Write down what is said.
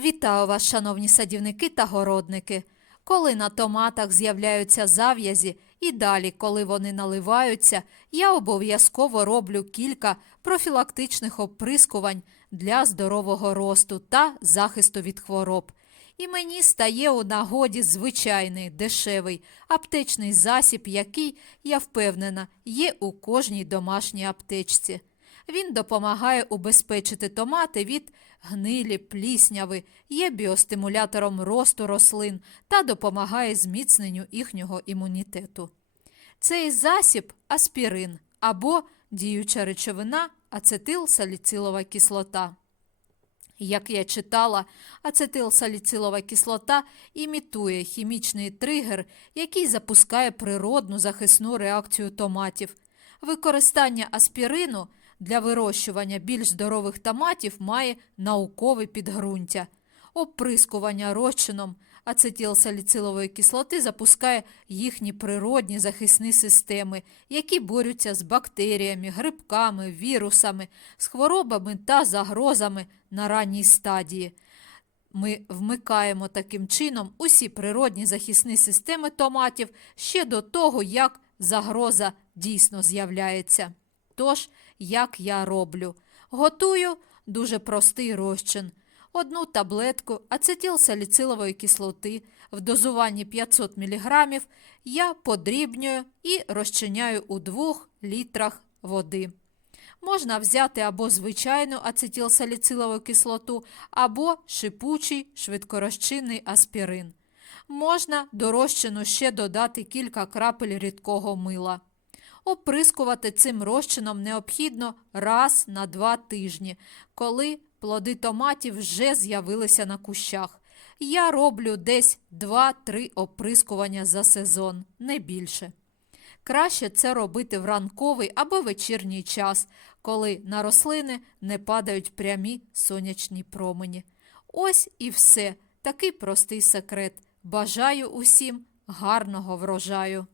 Вітаю вас, шановні садівники та городники. Коли на томатах з'являються зав'язі і далі, коли вони наливаються, я обов'язково роблю кілька профілактичних оприскувань для здорового росту та захисту від хвороб. І мені стає у нагоді звичайний дешевий аптечний засіб, який, я впевнена, є у кожній домашній аптечці. Він допомагає убезпечити томати від гнилі, плісняви, є біостимулятором росту рослин та допомагає зміцненню їхнього імунітету. Цей засіб аспірин або діюча речовина ацетилсаліцилова кислота. Як я читала, ацетилсаліцилова кислота імітує хімічний тригер, який запускає природну захисну реакцію томатів. Використання аспірину для вирощування більш здорових томатів має наукове підґрунтя. Оприскування розчином ацетилсаліцилової кислоти запускає їхні природні захисні системи, які борються з бактеріями, грибками, вірусами, з хворобами та загрозами на ранній стадії. Ми вмикаємо таким чином усі природні захисні системи томатів ще до того, як загроза дійсно з'являється. Тож, як я роблю? Готую дуже простий розчин. Одну таблетку ацетилсаліцилової кислоти в дозуванні 500 мг я подрібнюю і розчиняю у 2 літрах води. Можна взяти або звичайну ацетилсаліцилову кислоту, або шипучий швидкорозчинний аспірин. Можна до розчину ще додати кілька крапель рідкого мила. Оприскувати цим розчином необхідно раз на два тижні, коли плоди томатів вже з'явилися на кущах. Я роблю десь 2-3 оприскування за сезон, не більше. Краще це робити в ранковий або вечірній час, коли на рослини не падають прямі сонячні промені. Ось і все. Такий простий секрет. Бажаю усім гарного врожаю.